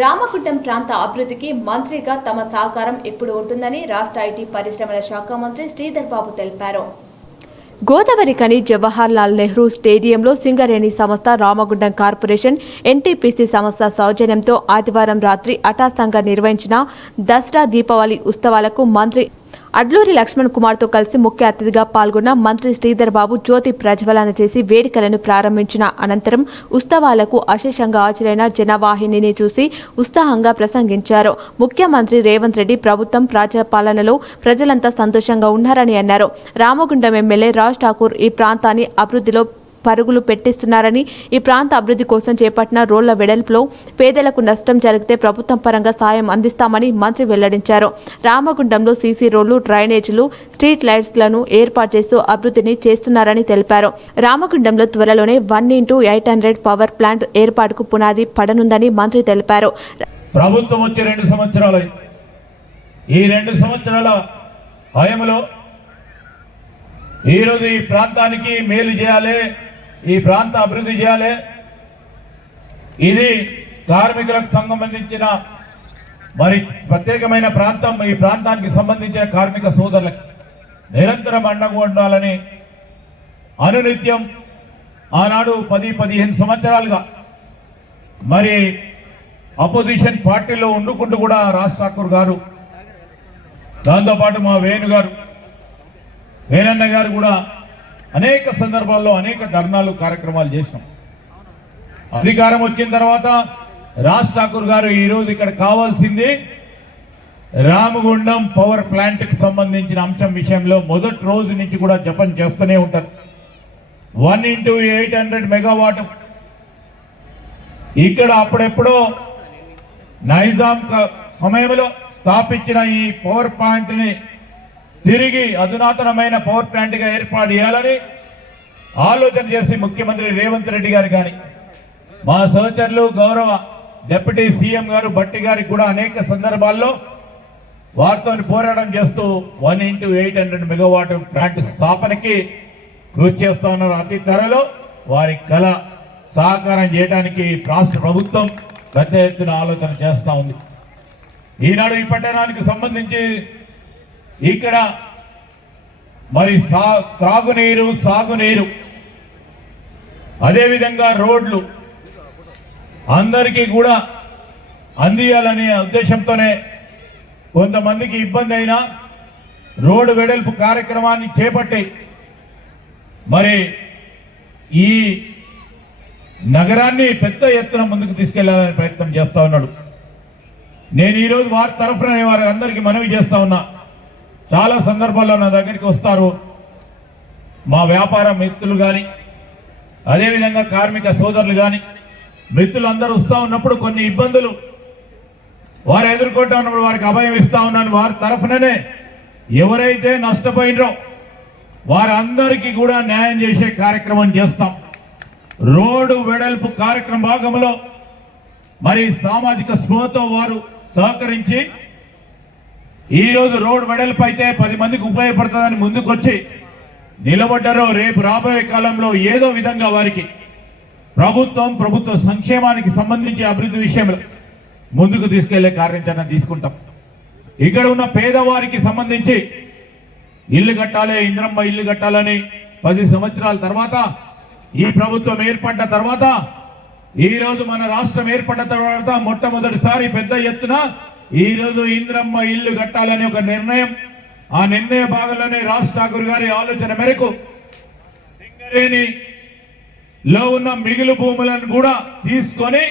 రామగుడ్డం ప్రాంత అభివృద్ధికి మంత్రిగా తమ సహకారం ఎప్పుడు ఉంటుందని రాష్ట్ర ఐటీ పరిశ్రమల శాఖ మంత్రి శ్రీధర్ బాబు తెలిపారు. గోదావరి కని జవహర్ లాల్ నెహ్రూ స్టేడియంలో సింగరేణి సంస్థ రామగుండం కార్పొరేషన్ ఎన్టీపీసీ సంస్థ సౌజన్యంతో ఆదివారం రాత్రి అటాసంగా నిర్వహించిన దసరా దీపావళి ఉత్సవాలకు మంత్రి అడ్లూరి లక్ష్మణ్ కుమార్తో కలిసి ముఖ్య అతిథిగా పాల్గొన్న మంత్రి శ్రీధర్ బాబు జ్యోతి ప్రజ్వలన చేసి వేడుకలను ప్రారంభించిన అనంతరం ఉత్సవాలకు అశేషంగా హాజరైన జనవాహినిని చూసి ఉత్సాహంగా ప్రసంగించారు. ముఖ్యమంత్రి రేవంత్ రెడ్డి ప్రభుత్వం ప్రజాపాలనలో ప్రజలంతా సంతోషంగా ఉన్నారని అన్నారు. రామగుండం ఎమ్మెల్యే రాజ్ ఠాకూర్ ఈ ప్రాంతాన్ని అభివృద్ధిలో పరుగులు పెట్టిస్తున్నారని ఈ ప్రాంత అభివృద్ధి కోసం చేపట్టిన రోళ్ళ వెడల్పులో పేదలకు నష్టం జరిగితే ప్రభుత్వం పరంగా సాయం అందిస్తామని మంత్రి వెల్లడించారు. రామగుండంలో సీసీ రోడ్లు డ్రైనేజీలు స్ట్రీట్ లైట్స్లను ఏర్పాటు చేస్తూ అభివృద్ధిని చేస్తున్నారని తెలిపారు. రామగుండంలో త్వరలోనే one into eight hundred power plant ఏర్పాటుకు పునాది పడనుందని మంత్రి తెలిపారు. ప్రభుత్వం వచ్చి రెండు సంవత్సరాలు ఈ రెండు సంవత్సరాల హయంలో ఈరోజు ఈ ప్రాంతానికి మేలు చేయాలి ఈ ప్రాంత అభివృద్ధి చేయాలి. ఇది కార్మికులకు సంబంధించిన మరి ప్రత్యేకమైన ప్రాంతం ఈ ప్రాంతానికి సంబంధించిన కార్మిక సోదరులకు నిరంతరం అండగా ఉండాలని అనునిత్యం ఆనాడు పది పదిహేను సంవత్సరాలుగా మరి అపోజిషన్ పార్టీలో ఉండుకుంటూ కూడా రాజ్ ఠాకూర్ గారు దాంతోపాటు మా వేణు గారు వేణన్న గారు కూడా అనేక సందర్భాల్లో అనేక ధర్నాలు కార్యక్రమాలు చేసినాం అధికారం వచ్చిన తర్వాత రాజ్ ఠాకూర్ గారు ఈరోజు ఇక్కడ కావాల్సింది రామగుండం పవర్ ప్లాంట్కి సంబంధించిన అంశం విషయంలో మొదటి రోజు నుంచి కూడా జపం చేస్తూనే ఉంటారు. One into eight hundred megawatt. ఇక్కడ అప్పుడెప్పుడో నైజాం సమయంలో స్థాపించిన ఈ పవర్ పాయింట్ని తిరిగి అధునాతనమైన పవర్ ప్లాంట్గా ఏర్పాటు చేయాలని ఆలోచన చేసి ముఖ్యమంత్రి రేవంత్ రెడ్డి గారు కానీ మా సహచరులు గౌరవ డిప్యూటీ సీఎం గారు బట్టి గారికి కూడా అనేక సందర్భాల్లో వారితో పోరాటం చేస్తూ one into eight hundred megawatt plant స్థాపనకి కృషి చేస్తా ఉన్నారు. అతి త్వరలో వారి కళ సహకారం చేయడానికి రాష్ట్ర ప్రభుత్వం పెద్ద ఎత్తున ఆలోచన చేస్తూ ఉంది. ఈనాడు ఈ పట్టణానికి సంబంధించి ఇక్కడ మరి సా త్రాగునీరు సాగునీరు అదేవిధంగా రోడ్లు అందరికీ కూడా అందియాలనే ఉద్దేశంతోనే కొంతమందికి ఇబ్బంది అయినా రోడ్డు వెడల్పు కార్యక్రమాన్ని చేపట్టి మరి ఈ నగరాన్ని పెద్ద ఎత్తున ముందుకు తీసుకెళ్ళాలని ప్రయత్నం చేస్తా ఉన్నాడు. నేను ఈరోజు వారి తరఫున వారి అందరికీ మనవి చేస్తా ఉన్నా. చాలా సందర్భాల్లో నా దగ్గరికి వస్తారు. మా వ్యాపార మిత్రులు కానీ అదేవిధంగా కార్మిక సోదరులు కానీ మిత్రులందరూ వస్తూ ఉన్నప్పుడు కొన్ని ఇబ్బందులు వారు ఎదుర్కొంటా ఉన్నప్పుడు వారికి అభయం ఇస్తా ఉన్నాను. వారి తరఫుననే ఎవరైతే నష్టపోయినో వారందరికీ కూడా న్యాయం చేసే కార్యక్రమం చేస్తాం. రోడ్డు వెడల్పు కార్యక్రమ భాగంలో మరి సామాజిక స్పృహతో వారు సహకరించి ఈరోజు రోడ్ వెడల్పు అయితే పది మందికి ఉపయోగపడుతుందని ముందుకొచ్చి నిలబడ్డారో రేపు రాబోయే కాలంలో ఏదో విధంగా వారికి ప్రభుత్వం ప్రభుత్వ సంక్షేమానికి సంబంధించి అభివృద్ధి విషయంలో ముందుకు తీసుకెళ్ళే కార్యాచరణ తీసుకుంటాం. ఇక్కడ ఉన్న పేదవారికి సంబంధించి ఇల్లు కట్టాలి ఇంద్రమ్మ ఇల్లు కట్టాలని పది సంవత్సరాల తర్వాత ఈ ప్రభుత్వం ఏర్పడ్డ తర్వాత ఈరోజు మన రాష్ట్రం ఏర్పడ్డ తర్వాత మొట్టమొదటిసారి పెద్ద ఎత్తున ఈ రోజు ఇంద్రమ్మ ఇల్లు కట్టాలనే ఒక నిర్ణయం. ఆ నిర్ణయ భాగంలోనే రాజ్ ఠాకూర్ గారి ఆలోచన మేరకు సింగరేణి లో ఉన్న మిగులు భూములను కూడా తీసుకొని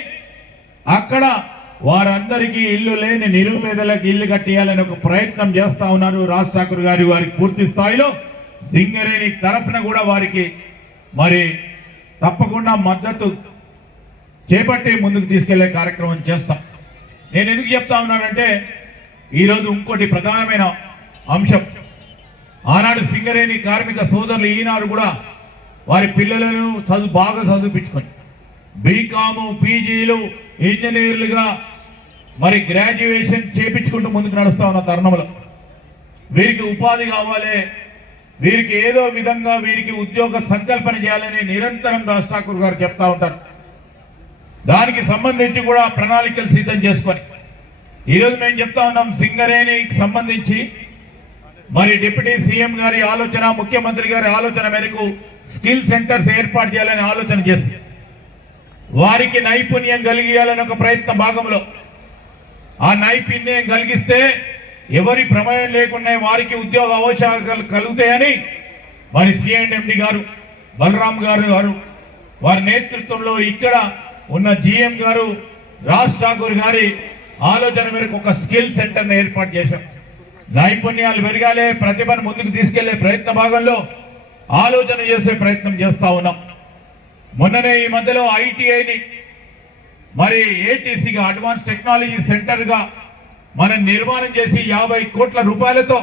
అక్కడ వారందరికీ ఇల్లు లేని నిరుపేదలకు ఇల్లు కట్టియాలని ఒక ప్రయత్నం చేస్తా ఉన్నారు రాజ్ ఠాకూర్ గారి వారికి పూర్తి స్థాయిలో. సింగరేణి తరఫున కూడా వారికి మరి తప్పకుండా మద్దతు చేపట్టి ముందుకు తీసుకెళ్ళే కార్యక్రమం చేస్తాం. నేను ఎందుకు చెప్తా ఉన్నానంటే ఈరోజు ఇంకోటి ప్రధానమైన అంశం. ఆనాడు సింగరేణి కార్మిక సోదరులు ఈనాడు కూడా వారి పిల్లలను చదువు బాగా చదివించుకొని బీకాము పీజీలు ఇంజనీర్లుగా మరి గ్రాడ్యుయేషన్ చేపించుకుంటూ ముందుకు నడుస్తూ ఉన్న తరుణంలో వీరికి ఉపాధి కావాలి వీరికి ఏదో విధంగా వీరికి ఉద్యోగ సంకల్పన చేయాలని నిరంతరం రాజ్ ఠాకూర్ గారు చెప్తా ఉంటారు. దానికి సంబంధించి కూడా ప్రణాళికలు సిద్ధం చేసుకొని. ఈరోజు మేము చెప్తా ఉన్నాం సింగరేణికి సంబంధించి. మరి డిప్యూటీ సీఎం గారి ఆలోచన ముఖ్యమంత్రి గారి ఆలోచన మేరకు స్కిల్ సెంటర్స్ ఏర్పాటు చేయాలని ఆలోచన చేసి వారికి నైపుణ్యం కలిగియాలని ఒక ప్రయత్న భాగంలో. ఆ నైపుణ్యం కలిగిస్తే ఎవరి ప్రమేయం లేకుండా వారికి ఉద్యోగ అవకాశాలు కలుగుతాయని మరి సిఎండ్ఎండి గారు బలరాం గారు గారు వారి నేతృత్వంలో ఇక్కడ ఉన్న జిఎం గారు రాజ్ ఠాకూర్ గారి ఆలోచన మేరకు ఒక స్కిల్ సెంటర్ని ఏర్పాటు చేశాం. నైపుణ్యాలు పెరగాలి ప్రతిభను ముందుకు తీసుకెళ్ళే ప్రయత్న భాగంలో ఆలోచన చేసే ప్రయత్నం చేస్తా ఉన్నాం. మొన్ననే ఈ మధ్యలో ఐటీఐని మరి ఏటీసీగా అడ్వాన్స్ టెక్నాలజీ సెంటర్గా మనం నిర్మాణం చేసి యాభై కోట్ల రూపాయలతో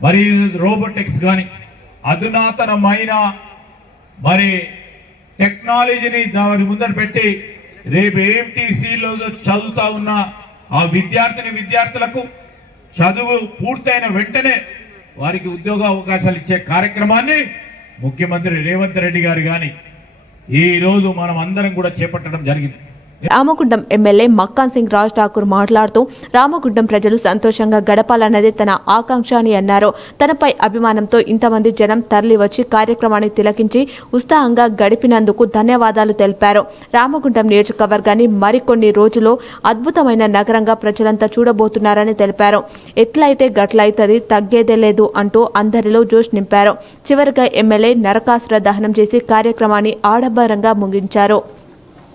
మరి రోబోటిక్స్ కానీ అధునాతనమైన మరి టెక్నాలజీని దాని ముందర పెట్టి రేపు ఏఎంటీసీలో చదువుతా ఉన్న ఆ విద్యార్థిని విద్యార్థులకు చదువు పూర్తయిన వెంటనే వారికి ఉద్యోగ అవకాశాలు ఇచ్చే కార్యక్రమాన్ని ముఖ్యమంత్రి రేవంత్ రెడ్డి గారు కానీ ఈ రోజు మనం అందరం కూడా చేపట్టడం జరిగింది. రామగుండం ఎమ్మెల్యే మక్కాన్ సింగ్ రాజ్ ఠాకూర్ మాట్లాడుతూ రామగుండం ప్రజలు సంతోషంగా గడపాలన్నదే తన ఆకాంక్ష అని అన్నారు. తనపై అభిమానంతో ఇంతమంది జనం తరలి వచ్చి కార్యక్రమాన్ని తిలకించి ఉత్సాహంగా గడిపినందుకు ధన్యవాదాలు తెలిపారు. రామగుండం నియోజకవర్గాన్ని మరికొన్ని రోజుల్లో అద్భుతమైన నగరంగా ప్రజలంతా చూడబోతున్నారని తెలిపారు. ఎట్లయితే గట్లయితది తగ్గేదే లేదు అంటూ అందరిలో జోష్ నింపారు. చివరిగా ఎమ్మెల్యే నరకాసుర దహనం చేసి కార్యక్రమాన్ని ఆడంబరంగా ముగించారు.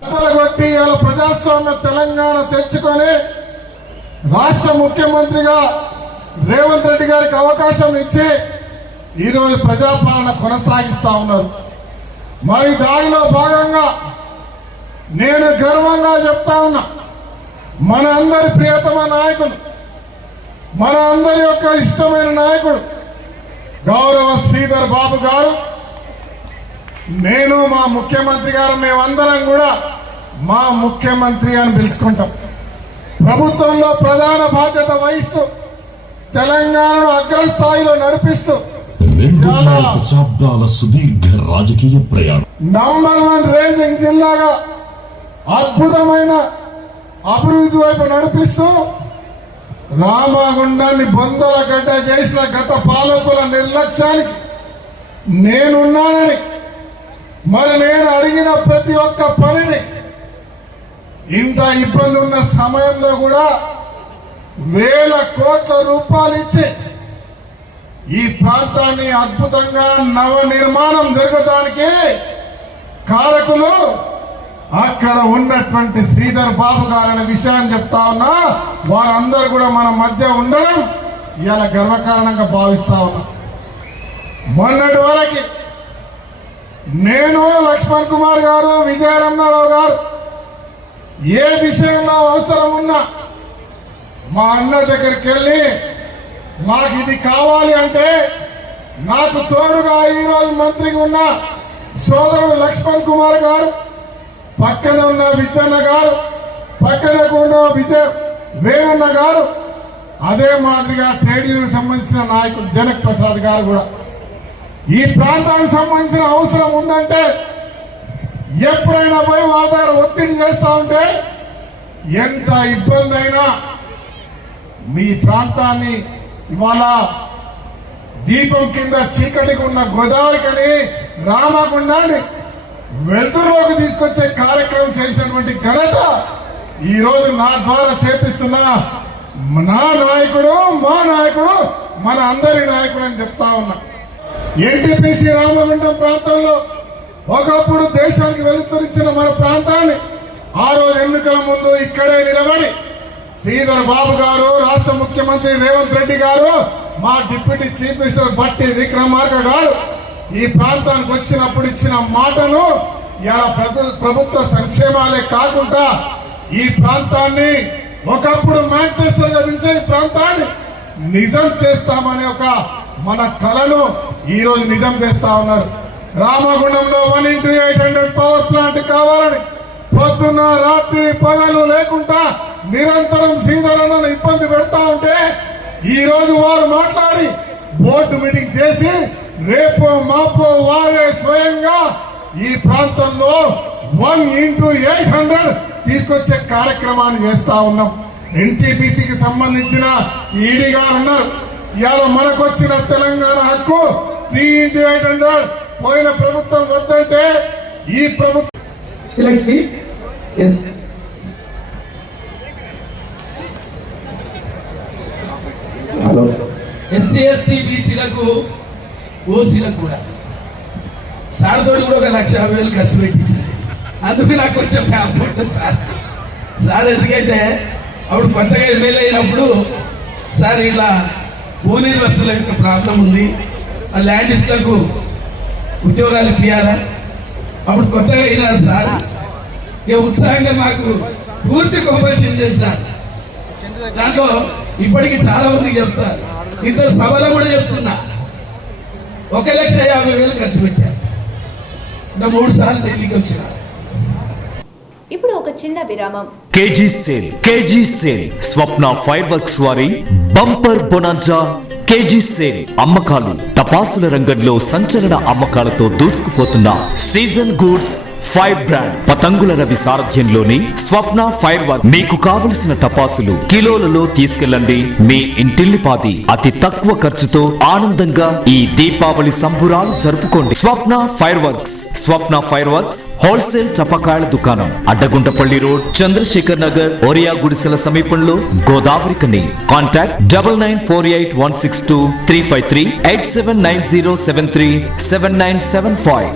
కొట్టి ఇవాళ ప్రజాస్వామ్య తెలంగాణ తెచ్చుకొని రాష్ట్ర ముఖ్యమంత్రిగా రేవంత్ రెడ్డి గారికి అవకాశం ఇచ్చి ఈరోజు ప్రజాపాలన కొనసాగిస్తా ఉన్నారు. మరి దానిలో భాగంగా నేను గర్వంగా చెప్తా ఉన్నా మన అందరి ప్రియతమ నాయకుడు మన అందరి యొక్క ఇష్టమైన నాయకుడు గౌరవ శ్రీధర్ బాబు గారు నేను మా ముఖ్యమంత్రి గారు మేమందరం కూడా మా ముఖ్యమంత్రి అని పిలుచుకుంటాం. ప్రభుత్వంలో ప్రధాన బాధ్యత వహిస్తూ తెలంగాణను అగ్రస్థాయిలో నడిపిస్తూ దశాబ్దాల సుదీర్ఘ రాజకీయ ప్రయాణం. నంబర్ వన్ రేసింగ్ జిల్లాగా అద్భుతమైన అభివృద్ధి వైపు నడిపిస్తూ రామగుండాన్ని బొందల గడ్డ చేసిన గత పాలకుల నిర్లక్ష్యానికి నేనున్నానని మరి నేను అడిగిన ప్రతి ఒక్క పనిని ఇంత ఇబ్బంది ఉన్న సమయంలో కూడా వేల కోట్ల రూపాయలు ఇచ్చి ఈ ప్రాంతాన్ని అద్భుతంగా నవ నిర్మాణం జరగడానికి కారకులు అక్కడ ఉన్నటువంటి శ్రీధర్ బాబు గారు అనే విషయాన్ని చెప్తా ఉన్నా వారందరూ కూడా మన మధ్య ఉండడం ఇలా గర్వకారణంగా భావిస్తా ఉన్నా. మొన్నటి వరకు నేను లక్ష్మణ్ కుమార్ గారు విజయరమణారావు గారు ఏ విషయంలో అవసరం ఉన్నా మా అన్న దగ్గరికి వెళ్ళి నాకు ఇది కావాలి అంటే నాకు తోడుగా ఈరోజు మంత్రిగా ఉన్న సోదరుడు లక్ష్మణ్ కుమార్ గారు పక్కన ఉన్న విజయన్న గారు పక్కన ఉన్న విజయ వేణన్న గారు అదే మాదిరిగా ట్రేడ్ యూనియన్ సంబంధించిన నాయకుడు జనక్ ప్రసాద్ గారు కూడా. ఈ ప్రాంతానికి సంబంధించిన అవసరం ఉందంటే ఎప్పుడైనా పోయి వాళ్ళ ఒత్తిడి చేస్తా ఉంటే ఎంత ఇబ్బంది అయినా మీ ప్రాంతాన్ని ఇవాళ దీపం కింద చీకటికి ఉన్న గోదావరికని రామగుండాన్ని వెలుతురులోకి తీసుకొచ్చే కార్యక్రమం చేసినటువంటి ఘనత ఈరోజు నా ద్వారా చేపిస్తున్న నా నాయకుడు మా నాయకుడు మన అందరి నాయకుడు అని చెప్తా ఉన్నా. ఎన్టీపీసీ రామగుండం ప్రాంతంలో ఒకప్పుడు దేశానికి వెలుతురిచ్చిన మన ప్రాంతాన్ని ఆ రోజు ఎన్నికల ముందు ఇక్కడే నిలబడి శ్రీధర్ బాబు గారు రాష్ట్ర ముఖ్యమంత్రి రేవంత్ రెడ్డి గారు మా డిప్యూటీ చీఫ్ మినిస్టర్ బట్టి విక్రమార్క గారు ఈ ప్రాంతానికి వచ్చినప్పుడు ఇచ్చిన మాటను ఇలా ప్రభుత్వ సంక్షేమాలే కాకుండా ఈ ప్రాంతాన్ని ఒకప్పుడు మాంచెస్టర్గా పిలిచే ప్రాంతాన్ని నిజం చేస్తామనే ఒక మన కళను ఈ రోజు నిజం చేస్తా ఉన్నారు. రామగుండంలో one into eight hundred power plant కావాలని పొద్దున్న రాత్రి పగలు లేకుండా నిరంతరం శ్రీధరన్నను ఇబ్బంది పెడతా ఉంటే ఈ రోజు వారు మాట్లాడి బోర్డు మీటింగ్ చేసి రేపు మాపో వారే స్వయంగా ఈ ప్రాంతంలో వన్ ఇంటూ ఎయిట్ హండ్రెడ్ తీసుకొచ్చే కార్యక్రమాన్ని చేస్తా ఉన్నాం. ఎన్టీపీసీకి సంబంధించిన ఈడీ గారు ఉన్నారు. ఇవాళ మనకు వచ్చిన తెలంగాణ హక్కు త్రీ ఇంటూ ఎయిట్ హండ్రెడ్. పోయిన ప్రభుత్వం వద్దంటే ఈ ప్రభుత్వం హలో. ఎస్సీ ఎస్టీ బీసీలకు ఓసీలకు కూడా. సార్ తోటి కూడా ఒక లక్ష యాభై వేలు ఖర్చు పెట్టించింది. అందుకు నాకు కొంచెం ప్యాప్ ఉంటుంది సార్. సార్ ఎందుకంటే అప్పుడు కొత్తగా ఎమ్మెల్యే అయినప్పుడు సార్ ఇట్లా భూనిర్వస్తుల యొక్క ప్రాబ్లం ఉంది. ఆ ల్యాండిస్టులకు ఉద్యోగాలు ఇప్పియాలా? అప్పుడు కొత్తగా అయినారు సార్. ఏ ఉత్సాహంగా మాకు పూర్తి కోపరేషన్ చేశారు దాంట్లో ఇప్పటికి చాలా మందికి చెప్తారు ఇద్దరు సభలో కూడా చెప్తున్నా. ఒక లక్ష యాభై వేలు ఖర్చు పెట్టారు ఇంకా మూడు సార్లు ఢిల్లీకి వచ్చినారు చిన్న విరామం. KG sale KG sale. Swapna fireworks వారి బంపర్ బొనాంజా కేజీ సేల్. అమ్మకాలు తపాసుల రంగంలో సంచలన అమ్మకాలతో దూసుకుపోతున్న సీజన్ గూడ్స్ ఫైర్ బ్రాండ్ పతంగుల రవి సారథ్యంలోని స్వప్న ఫైర్ వర్క్ మీకు కావలసిన టపాసులు కిలోలలో తీసుకెళ్ళండి. మీ ఇంటిల్లిపాది అతి తక్కువ ఖర్చుతో ఆనందంగా ఈ దీపావళి సంబురాలు జరుపుకోండి. Swapna fireworks Swapna fireworks wholesale చపకాయల దుకాణం. అడ్డగుంటపల్లి రోడ్ చంద్రశేఖర్ నగర్ ఒరియా గుడిసెల సమీపంలో గోదావరి కని. Contact double nine four eight one six two three five three eight seven nine zero seven three seven nine seven five.